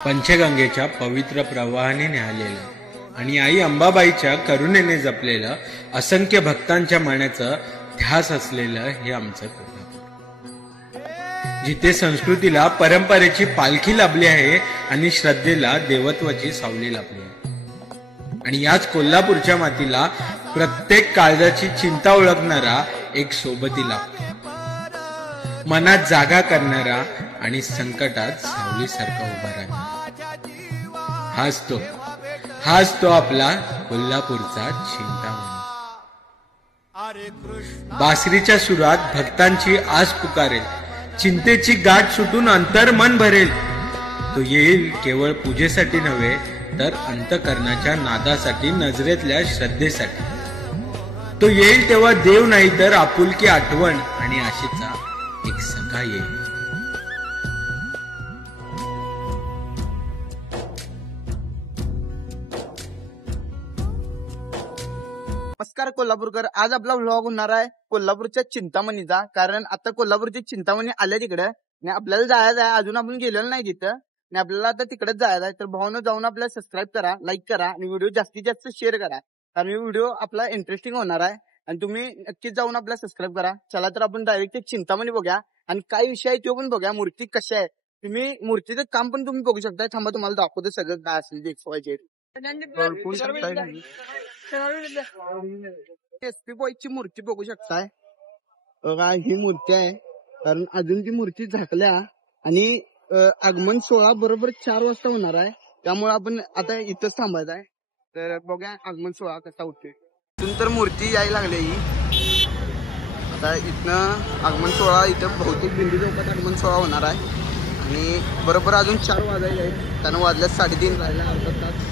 पंचगंगेच्या पवित्र प्रवाहाने न्याहाळलेलं आणि आई अंबाबाईच्या करुणेने जपलेलं असंख्य भक्तांच्या मनाचं ध्यास असलेलं हे आमचं कोल्हापूर, जिथे संस्कृतीला परंपरेची पालखी लाभली आहे आणि श्रद्धेला देवत्वाची सावली लाभली आहे। आणि याच कोल्हापूरच्या मातीला प्रत्येक काळजाची चिंता ओळखणारा एक सोबती लाभतो, मनात जागा करणारा आणि संकटात सावलीसारखा उभा राहणारा। हाच तो आपला कोल्हापूरचा चिंतामणी। बासरीच्या सुरात भक्तांची आस पुकारेल, चिंतेची गाठ सुटून अंतर्मन भरेल। तो येईल केवळ पूजेसाठी नव्हे तर अंतकरणाच्या नादासाठी, नजरेतल्या श्रद्धेसाठी। तो येईल तेव्हा देव नाही तर आपुलकी, आठवण आणि आशेचा एक सखा येईल। नमस्कार कोल्हापूरकर, आज आपला व्लॉग होणार आहे कोल्हापूरच्या चिंतामणीचा। कारण आता कोल्हापूरची चिंतामणी आल्या तिकडे आणि आपल्याला जायचं आहे, अजून आपण गेलेलो नाही तिथं आणि आपल्याला आता तिकडेच जायचं आहे। तर भावानं जाऊन आपल्याला सबस्क्राईब करा, लाईक करा आणि व्हिडिओ जास्तीत जास्त शेअर करा, कारण व्हिडिओ आपला इंटरेस्टिंग होणार आहे आणि तुम्ही नक्कीच जाऊन आपल्याला सबस्क्राईब करा। चला तर आपण डायरेक्ट एक चिंतामणी बघूया आणि काय विषय आहे तो पण बघूया, मूर्ती कशी आहे, तुम्ही मूर्तीचं काम पण तुम्ही बघू शकता। थांबा तुम्हाला दाखवतो सगळं काय असेल ते एसपी बॉयची मूर्ती बघू शकताय बघा, ही मूर्ती आहे। कारण अजून ती मूर्ती झाकल्या आणि आगमन सोहळा बरोबर 4 वाजता होणार आहे, त्यामुळे आपण आता इथंच थांबायचं आहे। तर बघूया आगमन सोहळा कसा होतोय। इथून तर मूर्ती यायला लागली ही, आता इथनं आगमन सोहळा इथं बहुतेक बिंदू चौकात आगमन सोहळा होणार आहे आणि बरोबर अजून 4 वाजायला आहेत, कारण वाजल्यात 3:30 राहिला अर्धा तास।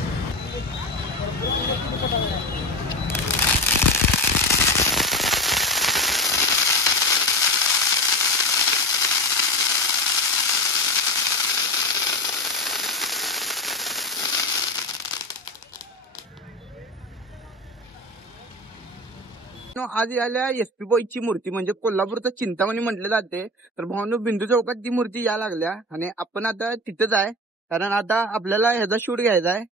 आज यायला एसपी बॉयची मूर्ती म्हणजे कोल्हापूरचा चिंतामणी म्हटले जाते। तर भावनो बिंदू चौकात ती मूर्ती या लागल्या आणि आपण आता तिथंच आहे, कारण आता आपल्याला ह्याचा शूट घ्यायचा आहे,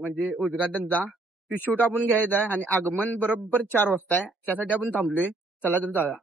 म्हणजे उद्घाटनचा शूट आपण घ्यायचा आहे आणि आगमन बरोबर 4 वाजता आहे, त्यासाठी आपण थांबलोय। चला तर जाऊया।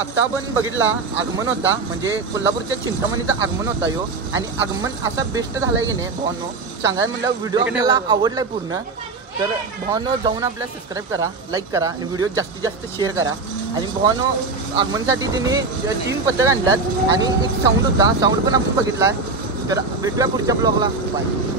आता आपण बघितला आगमन होता, म्हणजे कोल्हापूरच्या चिंतामणीचं आगमन होता यो, आणि आगमन असा बेस्ट झालाय की नाही भावांनो, सांगायला म्हटलं व्हिडिओ आपल्याला आवडलाय पूर्ण. तर भावांनो जाऊन आपल्याला सबस्क्राईब करा, लाईक करा आणि व्हिडिओ जास्तीत जास्त शेअर करा. आणि भावांनो आगमनसाठी तिने 3 पथक आणल्यात आणि एक साऊंड होता, साऊंड पण आपण बघितलाय. तर भेटूया पुढच्या ब्लॉगला, बाय.